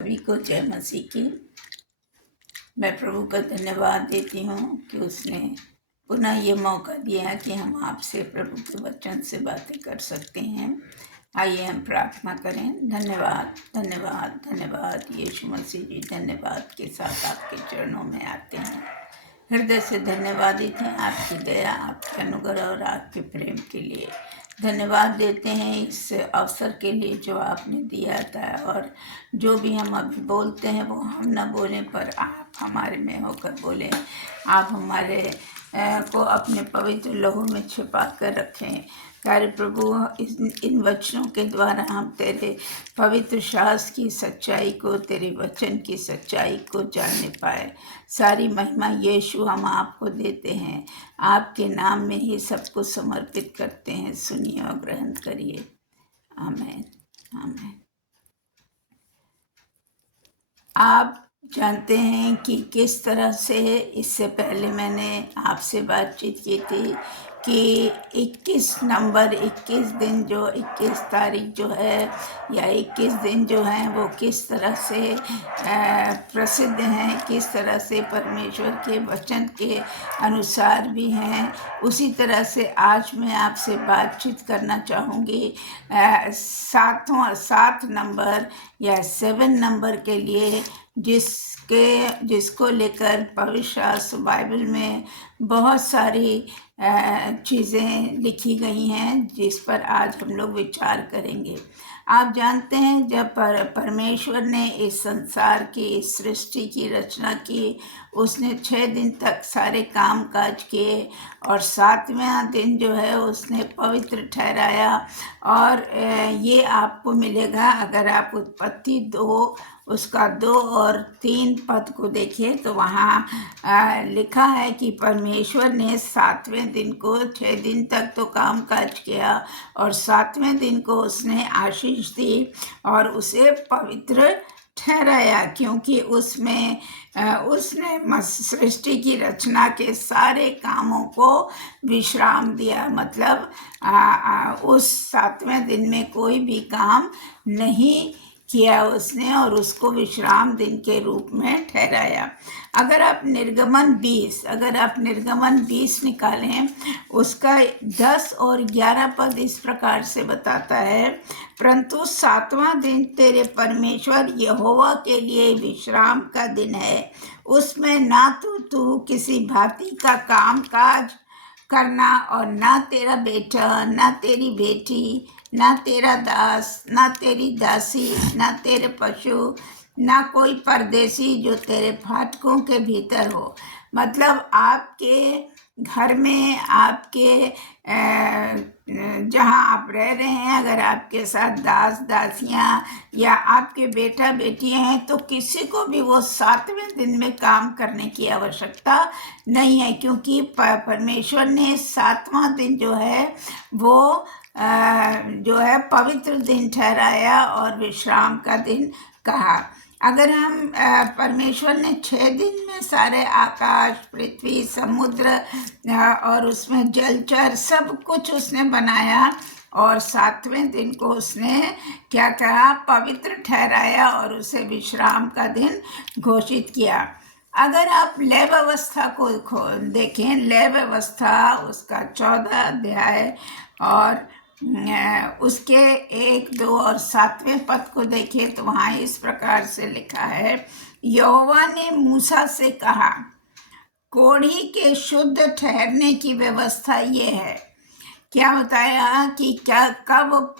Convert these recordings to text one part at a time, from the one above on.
सभी को जय मसीह की। मैं प्रभु का धन्यवाद देती हूँ कि उसने पुनः ये मौका दिया कि हम आपसे प्रभु के वचन से बातें कर सकते हैं। आइए हम प्रार्थना करें। धन्यवाद धन्यवाद धन्यवाद यीशु मसीह जी, धन्यवाद के साथ आपके चरणों में आते हैं। हृदय से धन्यवादित हैं आपकी दया, आपके अनुग्रह और आपके प्रेम के लिए। धन्यवाद देते हैं इस अवसर के लिए जो आपने दिया था, और जो भी हम अभी बोलते हैं वो हम न बोलें पर आप हमारे में होकर बोलें। आप हमारे को अपने पवित्र लहू में छिपा कर रखें। प्यारे प्रभु, इन वचनों के द्वारा हम तेरे पवित्र शास्त्र की सच्चाई को, तेरे वचन की सच्चाई को जानने पाए। सारी महिमा यीशु हम आपको देते हैं, आपके नाम में ही सब कुछ समर्पित करते हैं। सुनिए और ग्रहण करिए। आमीन आमीन। आप जानते हैं कि किस तरह से इससे पहले मैंने आपसे बातचीत की थी कि 21 नंबर 21 दिन जो 21 तारीख जो है या 21 दिन जो हैं वो किस तरह से प्रसिद्ध हैं, किस तरह से परमेश्वर के वचन के अनुसार भी हैं। उसी तरह से आज मैं आपसे बातचीत करना चाहूँगी 7 नंबर या 7 नंबर के लिए, जिसको लेकर पवित्र शास्त्र बाइबल में बहुत सारी चीज़ें लिखी गई हैं, जिस पर आज हम लोग विचार करेंगे। आप जानते हैं जब परमेश्वर ने इस संसार की, इस सृष्टि की रचना की, उसने 6 दिन तक सारे काम काज किए और 7वां दिन जो है उसने पवित्र ठहराया। और ये आपको मिलेगा अगर आप उत्पत्ति 2 उसका 2 और 3 पद को देखिए तो वहाँ लिखा है कि परमेश्वर ने 7वें दिन को, 6 दिन तक तो काम काज किया और 7वें दिन को उसने आशीष दी और उसे पवित्र ठहराया, क्योंकि उसमें उसने सृष्टि की रचना के सारे कामों को विश्राम दिया। मतलब उस 7वें दिन में कोई भी काम नहीं किया उसने और उसको विश्राम दिन के रूप में ठहराया। अगर आप निर्गमन 20 निकालें, उसका 10 और 11 पद इस प्रकार से बताता है, परंतु 7वां दिन तेरे परमेश्वर यहोवा के लिए विश्राम का दिन है। उसमें ना तो तू किसी भांति का काम काज करना और ना तेरा बेटा, ना तेरी बेटी, ना तेरा दास, ना तेरी दासी, ना तेरे पशु, ना कोई परदेसी जो तेरे फाटकों के भीतर हो। मतलब आपके घर में, आपके जहाँ आप रह रहे हैं, अगर आपके साथ दास दासियाँ या आपके बेटा बेटियाँ हैं तो किसी को भी वो 7वें दिन में काम करने की आवश्यकता नहीं है, क्योंकि परमेश्वर ने 7वां दिन जो है वो जो है पवित्र दिन ठहराया और विश्राम का दिन कहा। अगर हम परमेश्वर ने 6 दिन में सारे आकाश, पृथ्वी, समुद्र और उसमें जलचर सब कुछ उसने बनाया और 7वें दिन को उसने क्या कहा, पवित्र ठहराया और उसे विश्राम का दिन घोषित किया। अगर आप लय व्यवस्था को देखें, लय व्यवस्था उसका 14 अध्याय और उसके 1, 2 और 7वें पद को देखिए तो वहाँ इस प्रकार से लिखा है, यहोवा ने मूसा से कहा, कोढ़ी के शुद्ध ठहरने की व्यवस्था ये है। क्या बताया कि क्या कब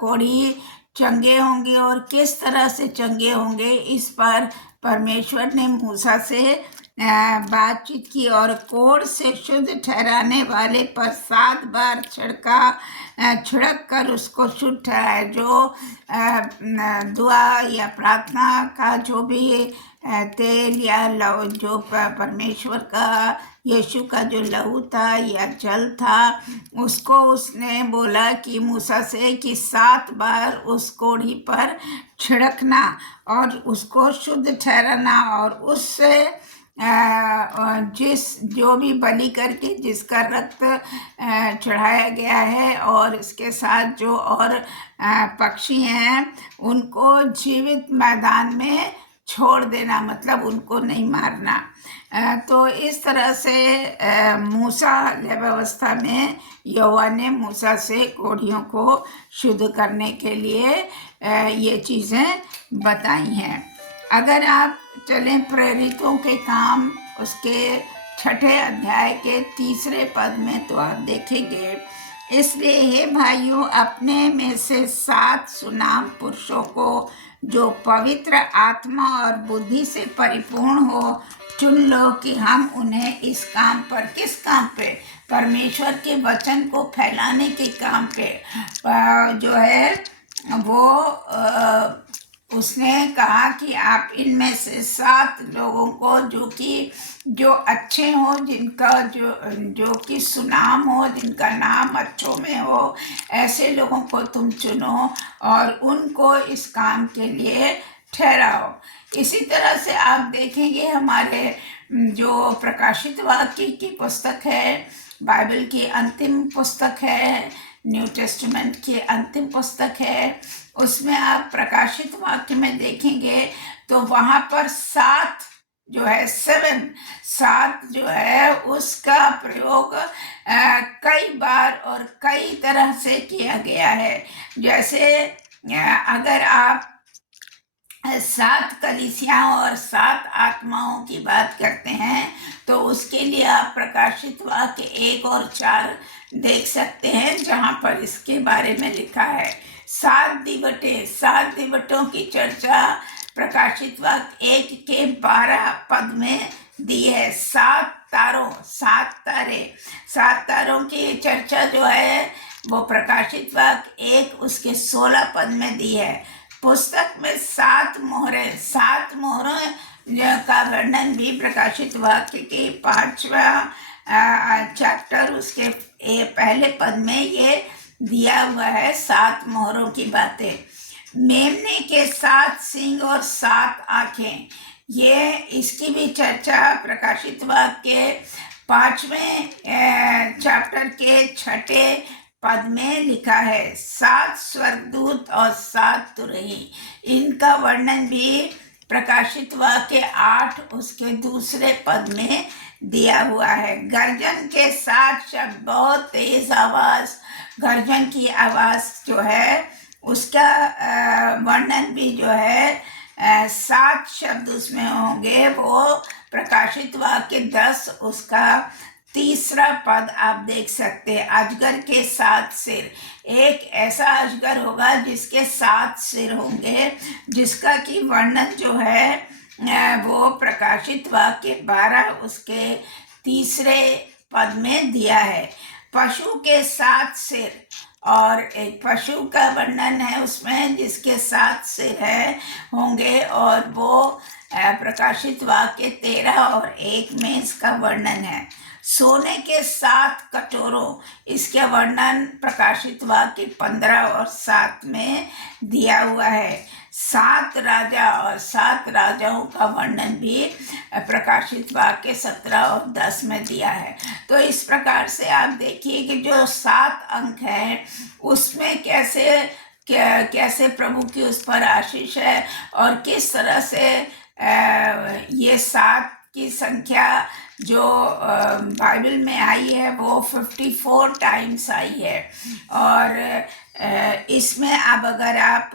कोढ़ी चंगे होंगे और किस तरह से चंगे होंगे, इस पर परमेश्वर ने मूसा से बातचीत की और कोढ़ से शुद्ध ठहराने वाले पर 7 बार छिड़क कर उसको शुद्ध ठहराए। जो दुआ या प्रार्थना का जो भी तेल या लहू, जो परमेश्वर का, यीशु का जो लहू था या जल था, उसको उसने बोला कि मूसा से कि 7 बार उस कोढ़ी पर छिड़कना और उसको शुद्ध ठहराना और उससे जिस जो भी बलि करके जिसका रक्त चढ़ाया गया है और इसके साथ जो और पक्षी हैं उनको जीवित मैदान में छोड़ देना, मतलब उनको नहीं मारना। तो इस तरह से मूसा व्यवस्था में यहोवा ने मूसा से कोढ़ियों को शुद्ध करने के लिए ये चीज़ें बताई हैं। अगर आप चलें प्रेरितों के काम उसके 6 अध्याय के 3 पद में, तो आप देखेंगे, इसलिए हे भाइयों, अपने में से 7 सुनाम पुरुषों को जो पवित्र आत्मा और बुद्धि से परिपूर्ण हो चुन लो कि हम उन्हें इस काम पर, किस काम पे, परमेश्वर के वचन को फैलाने के काम पे जो है वो उसने कहा कि आप इनमें से 7 लोगों को जो अच्छे हो, जिनका जो कि सुनाम हो, जिनका नाम अच्छों में हो, ऐसे लोगों को तुम चुनो और उनको इस काम के लिए ठहराओ। इसी तरह से आप देखेंगे हमारे जो प्रकाशित वाक्य की पुस्तक है, बाइबल की अंतिम पुस्तक है, न्यू टेस्टामेंट की अंतिम पुस्तक है, उसमें आप प्रकाशित वाक्य में देखेंगे तो वहाँ पर 7 जो है 7 जो है उसका प्रयोग कई बार और कई तरह से किया गया है। जैसे अगर आप 7 कलीसियाओं और 7 आत्माओं की बात करते हैं तो उसके लिए आप प्रकाशित वाक्य 1 और 4 देख सकते हैं, जहाँ पर इसके बारे में लिखा है। 7 दिवटों की चर्चा प्रकाशित वाक्य 1 के 12 पद में दी है। 7 तारों की चर्चा जो है वो प्रकाशित वाक्य 1 उसके 16 पद में दी है। पुस्तक में 7 मोहरों का वर्णन भी प्रकाशित वाक्य के 5वां चैप्टर उसके पहले पद में ये दिया हुआ है। 7 मोहरों की बातें, मेमने के 7 सींग और 7 आंखें, ये इसकी भी चर्चा प्रकाशित वाक्य के 5वें चैप्टर के 6 पद में लिखा है। 7 स्वर्गदूत और 7 तुरही, इनका वर्णन भी प्रकाशित वाक्य 8 उसके 2 पद में दिया हुआ है। गर्जन के 7 शब्द, बहुत तेज आवाज, गर्जन की आवाज जो है उसका वर्णन भी जो है 7 शब्द उसमें होंगे। वो प्रकाशित वाक्य 10 उसका 3 पद आप देख सकते हैं। अजगर के 7 सिर, एक ऐसा अजगर होगा जिसके 7 सिर होंगे, जिसका की वर्णन जो है वो प्रकाशित वाक्य 12 उसके 3 पद में दिया है। पशु के 7 सिर, और एक पशु का वर्णन है उसमें जिसके 7 सिर है होंगे, और वो प्रकाशित वाक्य 13 और 1 में इसका वर्णन है। सोने के 7 कटोरों, इसका वर्णन प्रकाशित वाक्य 15 और 7 में दिया हुआ है। 7 राजा और 7 राजाओं का वर्णन भी प्रकाशित वाक्य 17 और 10 में दिया है। तो इस प्रकार से आप देखिए कि जो 7 अंक है उसमें कैसे प्रभु की उस पर आशीष है, और किस तरह से ये 7 की संख्या जो बाइबल में आई है वो 54 टाइम्स आई है। और इसमें अब अगर आप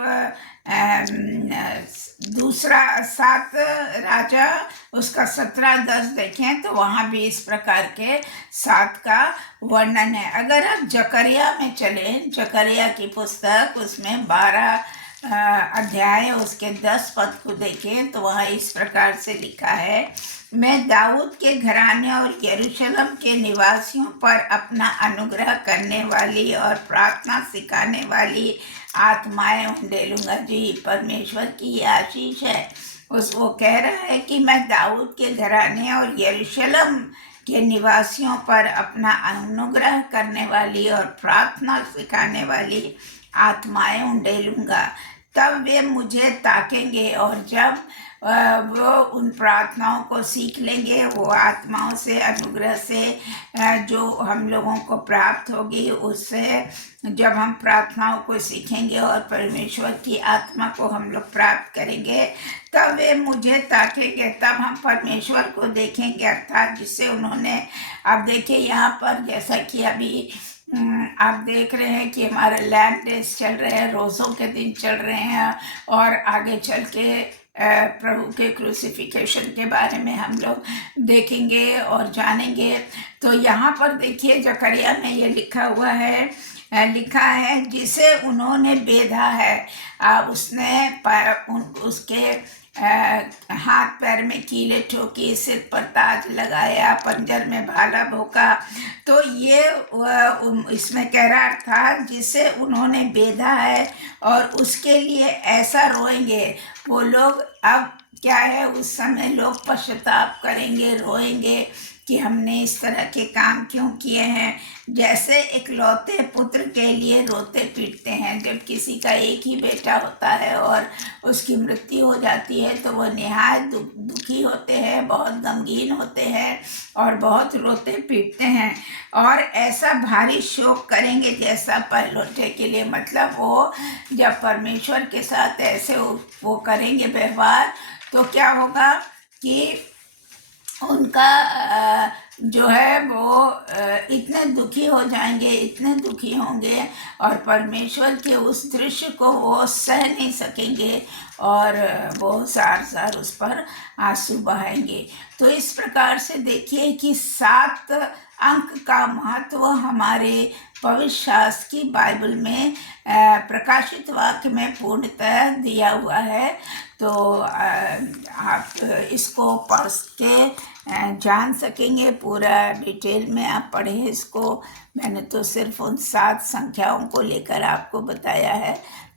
दूसरा 7 राजा उसका 17-10 देखें तो वहाँ भी इस प्रकार के 7 का वर्णन है। अगर आप जकरिया में चलें, जकरिया की पुस्तक उसमें 12 अध्याय उसके 10 पद को देखें तो वहाँ इस प्रकार से लिखा है, मैं दाऊद के घराने और यरूशलेम के निवासियों पर अपना अनुग्रह करने वाली और प्रार्थना सिखाने वाली आत्माएं उंडेलूंगा। जी, परमेश्वर की आशीष है। वो कह रहा है कि मैं दाऊद के घराने और यरूशलेम के निवासियों पर अपना अनुग्रह करने वाली और प्रार्थना सिखाने वाली आत्माएं उंडेलूंगा, तब वे मुझे ताकेंगे, और जब वो उन प्रार्थनाओं को सीख लेंगे, वो आत्माओं से, अनुग्रह से जो हम लोगों को प्राप्त होगी, उससे जब हम प्रार्थनाओं को सीखेंगे और परमेश्वर की आत्मा को हम लोग प्राप्त करेंगे, तब वे मुझे ताकेंगे, तब हम परमेश्वर को देखेंगे, अर्थात जिससे उन्होंने। अब देखिए यहाँ पर, जैसा कि अभी आप देख रहे हैं कि हमारे लैंड डेज चल रहे हैं, रोज़ों के दिन चल रहे हैं, और आगे चल के प्रभु के क्रूसिफिकेशन के बारे में हम लोग देखेंगे और जानेंगे। तो यहाँ पर देखिए जकरिया में ये लिखा हुआ है, लिखा है, जिसे उन्होंने बेधा है, उसने उसके हाथ पैर में कीले ठोकी, सिर पर ताज लगाया, पंजर में भाला भोंका। तो ये इसमें कह रहा था, जिसे उन्होंने बेधा है, और उसके लिए ऐसा रोएंगे वो लोग। अब क्या है, उस समय लोग पश्चाताप करेंगे, रोएंगे कि हमने इस तरह के काम क्यों किए हैं। जैसे इकलौते पुत्र के लिए रोते पीटते हैं, जब किसी का एक ही बेटा होता है और उसकी मृत्यु हो जाती है, तो वो निहायत दुखी होते हैं, बहुत गमगीन होते हैं और बहुत रोते पीटते हैं, और ऐसा भारी शोक करेंगे जैसा पहलौठे के लिए। मतलब वो जब परमेश्वर के साथ ऐसे वो करेंगे व्यवहार, तो क्या होगा कि उनका जो है वो इतने दुखी हो जाएंगे, इतने दुखी होंगे, और परमेश्वर के उस दृश्य को वो सह नहीं सकेंगे, और वो सार सार उस पर आंसू बहाएंगे। तो इस प्रकार से देखिए कि 7 अंक का महत्व हमारे पवित्र शास्त्र की बाइबल में प्रकाशित वाक्य में पूर्णतः दिया हुआ है। तो आप इसको पढ़ के जान सकेंगे, पूरा डिटेल में आप पढ़ें इसको। मैंने तो सिर्फ उन 7 संख्याओं को लेकर आपको बताया है,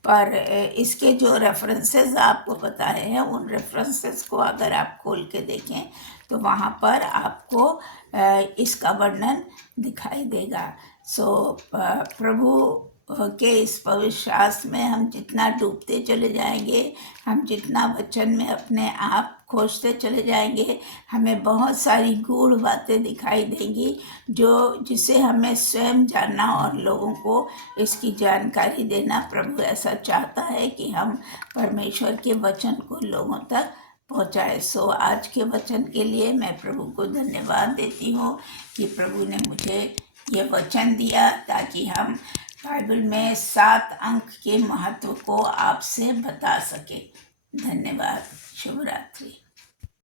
पर इसके जो रेफरेंसेस आपको बताए हैं, उन रेफरेंसेस को अगर आप खोल के देखें, तो वहाँ पर आपको इसका वर्णन दिखाई देगा। सो प्रभु के इस पवित्र शास्त्र में हम जितना डूबते चले जाएंगे, हम जितना वचन में अपने आप खोजते चले जाएंगे, हमें बहुत सारी गूढ़ बातें दिखाई देंगी, जिसे हमें स्वयं जानना और लोगों को इसकी जानकारी देना। प्रभु ऐसा चाहता है कि हम परमेश्वर के वचन को लोगों तक पहुँचाए। सो आज के वचन के लिए मैं प्रभु को धन्यवाद देती हूँ कि प्रभु ने मुझे ये वचन दिया, ताकि हम बाइबल में 7 अंक के महत्व को आपसे बता सके। धन्यवाद। शुभ रात्रि।